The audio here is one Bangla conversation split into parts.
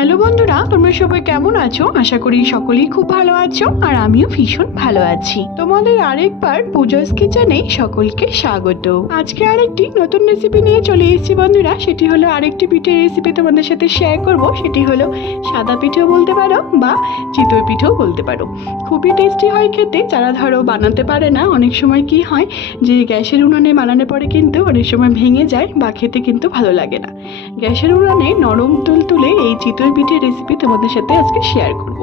হ্যালো বন্ধুরা, তোমরা সবাই কেমন আছো? আশা করি সকলেই খুব ভালো আছো আর আমিও ভীষণ ভালো আছি। তোমাদের আরেকবার পূজাস কিচেনে সকলকে স্বাগত। আজকে আরেকটি নতুন রেসিপি নিয়ে চলে এসেছি বন্ধুরা, সেটি হলো আরেকটি পিঠের রেসিপি তোমাদের সাথে শেয়ার করব। সেটি হলো সাদা পিঠেও বলতে পারো বা চিতই পিঠেও বলতে পারো। খুবই টেস্টি হয় খেতে, যারা ধরো বানাতে পারে না, অনেক সময় কি হয় যে গ্যাসের উনানে বানানোর পরে কিন্তু অনেক সময় ভেঙে যায় বা খেতে কিন্তু ভালো লাগে না। গ্যাসের উনানে নরম তুল তুলে এই চিতই পিঠের রেসিপি তোমাদের সাথে আজকে শেয়ার করব।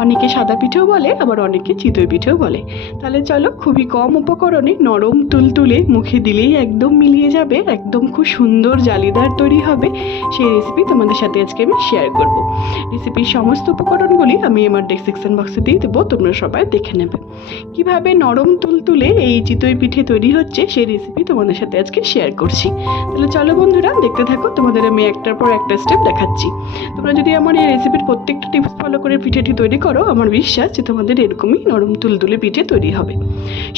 অনেকে সাদা পিঠেও বলে, আবার অনেকে চিতই পিঠেও বলে। তাহলে চলো, খুবই কম উপকরণে নরম তুল তুলে মুখে দিলেই একদম মিলিয়ে যাবে, একদম খুব সুন্দর জালিদার তৈরি হবে। সেই রেসিপি তোমাদের সাথে আজকে আমি শেয়ার করব। রেসিপির সমস্ত উপকরণগুলি আমি আমার ডেসক্রিপশন বক্সে দিয়ে দেবো, তোমরা সবাই দেখে নেবে। কীভাবে নরম তুল তুলে এই চিতই পিঠে তৈরি হচ্ছে, সেই রেসিপি তোমাদের সাথে আজকে শেয়ার করছি। তাহলে চলো বন্ধুরা, দেখতে থাকো, তোমাদের আমি একটার পর একটা স্টেপ দেখাচ্ছি। তোমরা যদি আমার এই রেসিপির প্রত্যেকটা টিপস ফলো করে পিঠেটি তৈরি করো, আমার বিশ্বাস যে তোমাদের এরকমই নরম তুলতুলে পিঠে তৈরি হবে।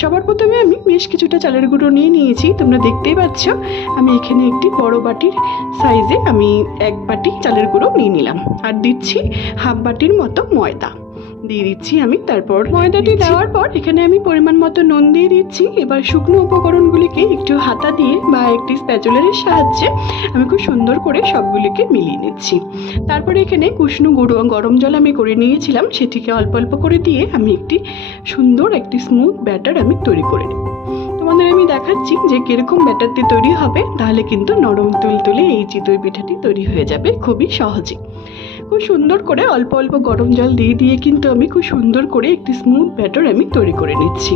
সবার প্রথমে আমি বেশ কিছুটা চালের গুঁড়ো নিয়ে নিয়েছি, তোমরা দেখতেই পাচ্ছ। আমি এখানে একটি বড় বাটির সাইজে আমি এক বাটি চালের গুঁড়ো নিয়ে নিলাম। আর দিচ্ছি হাফ বাটির মতো ময়দা। দিয়ে দিচ্ছি আমি তারপর ময়দাটি দেওয়ার পর এখানে আমি পরিমাণ মতো নুন দিয়ে দিচ্ছি। এবার শুকনো উপকরণগুলিকে একটু হাতা দিয়ে বা একটি স্প্যাচুলারের সাহায্যে আমি খুব সুন্দর করে সবগুলিকে মিলিয়ে নিচ্ছি। তারপরে এখানে উষ্ণ গুঁড়ো গরম জল আমি করে নিয়েছিলাম। সেটিকে অল্প অল্প করে দিয়ে আমি একটি সুন্দর একটি স্মুথ ব্যাটার আমি তৈরি করে নেব। তোমাদের আমি দেখাচ্ছি যে কীরকম ব্যাটার দিয়ে তৈরি হবে। তাহলে কিন্তু নরম তুলতুলে এই চিতই পিঠাটি তৈরি হয়ে যাবে খুবই সহজে খুব সুন্দর করে অল্প অল্প গরম জল দিয়ে দিয়ে কিন্তু আমি খুব সুন্দর করে একটি স্মুথ ব্যাটার আমি তৈরি করে নিচ্ছি।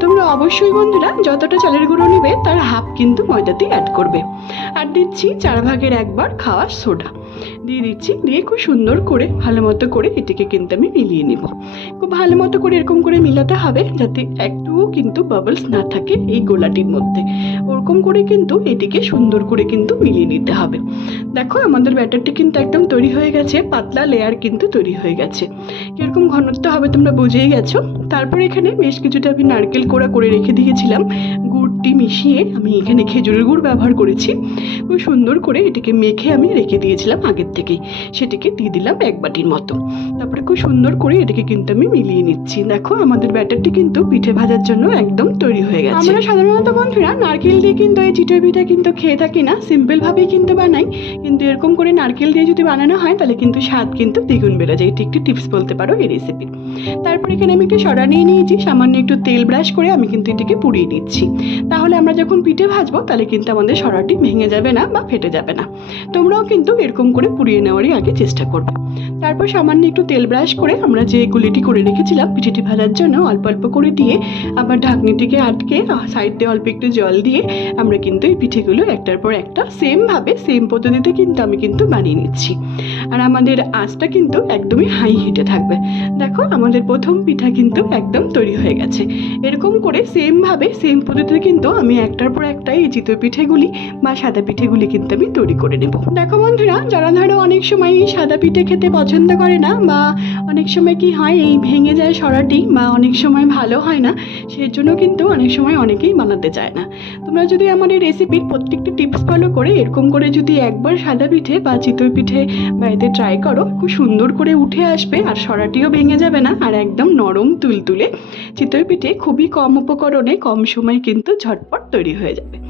তোমরা অবশ্যই বন্ধুরা যতটা চালের গুঁড়ো নেবে, তার হাফ কিন্তু ময়দাতে অ্যাড করবে। আর দিচ্ছি চার ভাগের একবার খাওয়ার সোডা দিয়ে দিচ্ছি, দিয়ে খুব সুন্দর করে ভালো মতো করে এটিকে কিন্তু আমি মিলিয়ে নেব। খুব ভালো মতো করে এরকম করে মিলাতে হবে যাতে একটুও কিন্তু বাবলস না থাকে এই গোলাটির মধ্যে। ওরকম করে কিন্তু এটিকে সুন্দর করে কিন্তু মিলিয়ে নিতে হবে। দেখো, আমাদের ব্যাটারটি কিন্তু একদম তৈরি হয়ে গেছে, পাতলা লেয়ার কিন্তু তৈরি হয়ে গেছে। কীরকম ঘনত্ব হবে তোমরা বুঝেই গেছো। তারপর এখানে বেশ কিছুটা আমি নারকেল কোড়া করে রেখে দিয়েছিলাম। গুড়টি মিশিয়ে আমি এখানে খেজুরের গুড় ব্যবহার করেছি। খুব সুন্দর করে এটিকে মেখে আমি রেখে দিয়েছিলাম আগের থেকেই। সেটিকে দিয়ে দিলাম এক বাটির মতো। তারপরে খুব সুন্দর করে এটাকে কিন্তু আমি মিলিয়ে নিচ্ছি। দেখো, আমাদের ব্যাটারটি কিন্তু পিঠে ভাজার জন্য একদম তৈরি হয়ে গেছে। আমরা সাধারণত বন্ধুরা নারকেল দিয়ে কিন্তু এই চিতই পিঠা কিন্তু খেয়ে থাকি না। সিম্পলভাবেই কিন্তু বানাই। কিন্তু এরকম করে নারকেল দিয়ে যদি বানানো হয়, তাহলে কিন্তু স্বাদ কিন্তু দ্বিগুণ বেড়ে যায়। এটি একটি টিপস বলতে পারো এই রেসিপির তারপর এখানে আমি একটু সরা নিয়ে নিয়েছি। সামান্য একটু তেল ব্রাশ করে আমি কিন্তু এটিকে পুড়িয়ে নিচ্ছি। তাহলে আমরা যখন পিঠে ভাজবো, তাহলে কিন্তু আমাদের সরাটি ভেঙে যাবে না বা ফেটে যাবে না। তোমরাও কিন্তু এরকম করে পুড়িয়ে নেওয়ারই আগে চেষ্টা করবে। তারপর সামান্য একটু তেল ব্রাশ করে আমরা যে গুলিটি করে রেখেছিলাম, পিঠেটি ভাজার জন্য অল্প অল্প করে দিয়ে আবার ঢাকনিটিকে আটকে সাইড দিয়ে অল্প একটু জল দিয়ে আমরা কিন্তু এই পিঠেগুলো একটার পর একটা সেমভাবে সেম পদ্ধতিতে কিন্তু আমি কিন্তু বানিয়ে নিচ্ছি। আর আমাদের আঁচটা কিন্তু একদমই হাই হিটে থাকবে। দেখো, আমাদের প্রথম পিঠা কিন্তু একদম তৈরি হয়ে গেছে। এরকম করে সেমভাবে সেম পদ্ধতিতে কিন্তু আমি একটার পর একটা এই চিতই পিঠেগুলি বা সাদা পিঠেগুলি কিন্তু আমি তৈরি করে নেব। দেখো বন্ধুরা, যারা ধরো অনেক সময় এই সাদা পিঠে খেতে পছন্দ করে না বা অনেক সময় কি হয়, এই ভেঙে যায় সরাটি বা অনেক সময় ভালো হয় না সেই জন্য কিন্তু অনেক সময় অনেকেই বানাতে চায় না। তোমরা যদি আমার এই রেসিপির প্রত্যেকটি টিপস ফলো করে, এরকম করে যদি একবার সাদা পিঠে বা চিতই পিঠে বাড়িতে ট্রাই করো, খুব সুন্দর করে উঠে আসবে আর সরাটিও ভেঙে যাবে না, আর একদম নরম তুলতুলে। চিতই পিঠে খুবই কম উপকরণে কম সময় কিন্তু ঝটপট তৈরি হয়ে যাবে।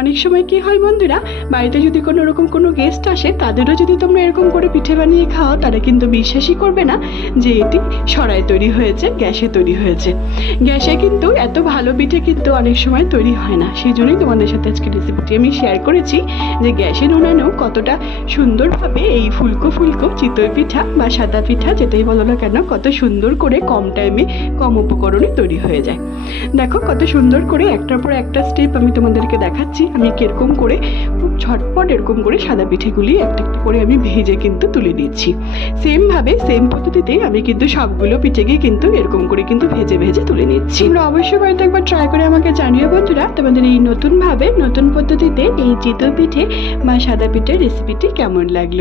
অনেক সময় কি হয় বন্ধুরা, বাড়িতে যদি কোনো রকম কোনো গেস্ট আসে, তাদেরও যদি তোমরা এরকম করে পিঠে বানিয়ে খাও, তারা কিন্তু বিশ্বাসই করবে না যে এটি সরায় তৈরি হয়েছে, গ্যাসে তৈরি হয়েছে। গ্যাসে কিন্তু এত ভালো পিঠে কিন্তু অনেক সময় তৈরি হয় না। সেই জন্যই তোমাদের সাথে আজকে রেসিপিটি আমি শেয়ার করেছি যে গ্যাসের উনানেও কতটা সুন্দরভাবে এই ফুলকো ফুলকো চিতই পিঠা বা সাদা পিঠা, যেটাই বলো না কেন, কত সুন্দর করে কম টাইমে কম উপকরণে তৈরি হয়ে যায়। দেখো কত সুন্দর করে একটার পর একটা স্টেপ আমি তোমাদেরকে দেখাচ্ছি, আমি কীরকম করে, খুব ঝটপট এরকম করে সাদা পিঠেগুলি একটা একটা করে আমি ভেজে কিন্তু তুলে নিচ্ছি। সেমভাবে সেম পদ্ধতিতেই আমি কিন্তু সবগুলো পিঠেকে কিন্তু এরকম করে কিন্তু ভেজে ভেজে তুলে নিচ্ছি। তোমরা অবশ্যই বাড়িতে একবার ট্রাই করে আমাকে জানিও বন্ধুরা, তোমাদের এই নতুনভাবে নতুন পদ্ধতিতে এই চিতই পিঠে বা সাদা পিঠের রেসিপিটি কেমন লাগল?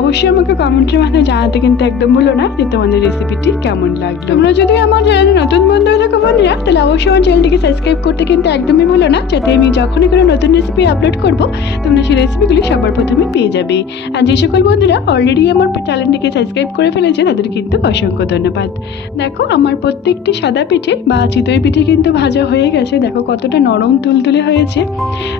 অবশ্যই আমাকে কমেন্টের মাধ্যমে জানাতে কিন্তু একদম ভুলো না যে তোমাদের রেসিপিটি কেমন লাগল। তোমরা যদি আমার চ্যানেলে নতুন বন্ধু হয়ে থাকো বন্ধুরা, তাহলে অবশ্যই আমার চ্যানেলটিকে সাবস্ক্রাইব করতে কিন্তু একদমই ভুলো না, যাতে আমি যখন যখনই কোনো নতুন রেসিপি আপলোড করব, তোমরা সেই রেসিপিগুলি সবার প্রথমে পেয়ে যাবে। আর যে সকল বন্ধুরা অলরেডি আমার চ্যানেলটিকে সাবস্ক্রাইব করে ফেলেছে, তাদের কিন্তু অসংখ্য ধন্যবাদ। দেখো, আমার প্রত্যেকটি সাদা পিঠে বা চিতই পিঠে কিন্তু ভাজা হয়ে গেছে। দেখো, কতটা নরম তুলতুলে হয়েছে।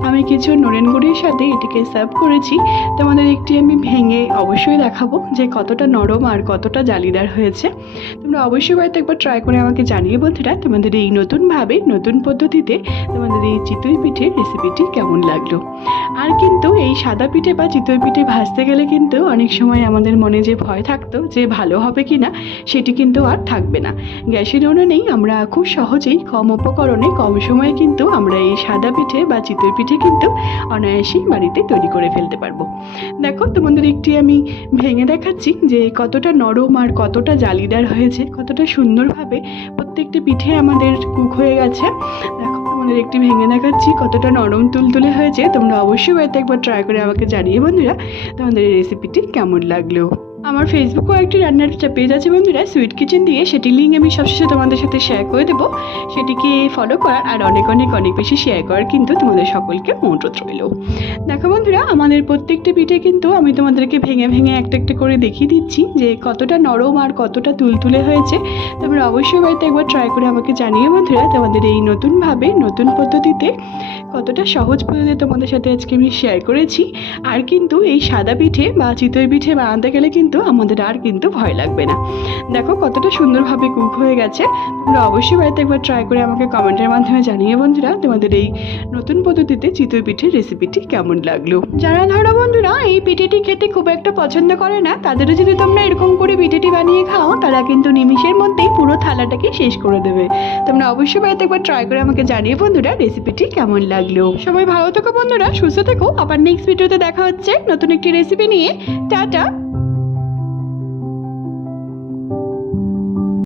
আমি কিছু নরেন গুঁড়ির সাথে এটিকে সার্ভ করেছি। তোমাদের একটি আমি ভেঙে অবশ্যই দেখাবো যে কতটা নরম আর কতটা জালিদার হয়েছে। তোমরা অবশ্যই বাড়িতে একবার ট্রাই করে আমাকে জানিয়ে বন্ধুরা, তোমাদের এই নতুনভাবে, নতুন পদ্ধতিতে তোমাদের এই চিতই পিঠের রেসিপিটি কেমন লাগল? আর কিন্তু এই সাদা পিঠে বা চিতই পিঠে ভাজতে গেলে কিন্তু অনেক সময় আমাদের মনে যে ভয় থাকতো যে ভালো হবে কি না সেটি কিন্তু আর থাকবে না। গ্যাসের উনুনেই আমরা খুব সহজেই কম উপকরণে কম সময়ে কিন্তু আমরা এই সাদা পিঠে বা চিতই পিঠে কিন্তু অনায়াসেই বাড়িতে তৈরি করে ফেলতে পারব। দেখো, তোমাদের একটি আমি ভেঙে দেখাচ্ছি যে কতটা নরম আর কতটা জালিদার হয়েছে, কতটা সুন্দরভাবে প্রত্যেকটি পিঠে আমাদের কুক হয়ে গেছে। দেখো তোমাদের একটি ভেঙে দেখাচ্ছি, কতটা নরম তুলতুলে হয়েছে, তোমরা অবশ্যই বাড়িতে একবার ট্রাই করে আমাকে জানিয়ে বন্ধুরা তোমাদের এই রেসিপিটি কেমন লাগল? আমার ফেসবুকেও একটি রান্নার পেজ আছে বন্ধুরা। সুইট কিচেন দিয়ে সেটি লিঙ্ক আমি সবশেষে তোমাদের সাথে শেয়ার করে দেবো। সেটিকে ফলো করার আর অনেক অনেক অনেক বেশি শেয়ার করার কিন্তু তোমাদের সকলকে অনুরোধ রইল। দেখো বন্ধুরা, আমাদের প্রত্যেকটি পিঠে কিন্তু আমি তোমাদেরকে ভেঙে ভেঙে একটা একটা করে দেখিয়ে দিচ্ছি যে কতটা নরম আর কতটা তুলতুলে হয়েছে। তোমরা অবশ্যই বাড়িতে একবার ট্রাই করে আমাকে জানিয়ে বন্ধুরা, তোমাদের এই নতুনভাবে, নতুন পদ্ধতিতে কতটা সহজ পদ্ধতিতে তোমাদের সাথে আজকে আমি শেয়ার করেছি। আর কিন্তু এই সাদা পিঠে বা চিতই পিঠে বানাতে গেলে কিন্তু আমাদের আর কিন্তু ভয় লাগবে না। দেখো কতটা সুন্দরভাবে কুক হয়ে গেছে। তোমরা অবশ্যই বাড়িতে একবার ট্রাই করে আমাকে কমেন্টের মাধ্যমে জানিয়ে বন্ধুরা, তোমাদের এই নতুন পদ্ধতিতে চিতই পিঠের রেসিপিটি কেমন লাগল? যারা ধরো বন্ধুরা, এই পিঠেটি খেতে খুব একটা পছন্দ করে না, তাদেরও যদি তোমরা এরকম করে পিঠেটি বানিয়ে খাও, তারা কিন্তু নিমিষের মধ্যেই পুরো থালাটাকে শেষ করে দেবে। তোমরা অবশ্যই বাড়িতে একবার ট্রাই করে আমাকে জানিয়ে বন্ধুরা রেসিপিটি কেমন লাগল? সবাই ভালো থেকো বন্ধুরা, সুস্থ থেকো। আবার নেক্সট ভিডিওতে দেখা হচ্ছে নতুন একটি রেসিপি নিয়ে। টাটা!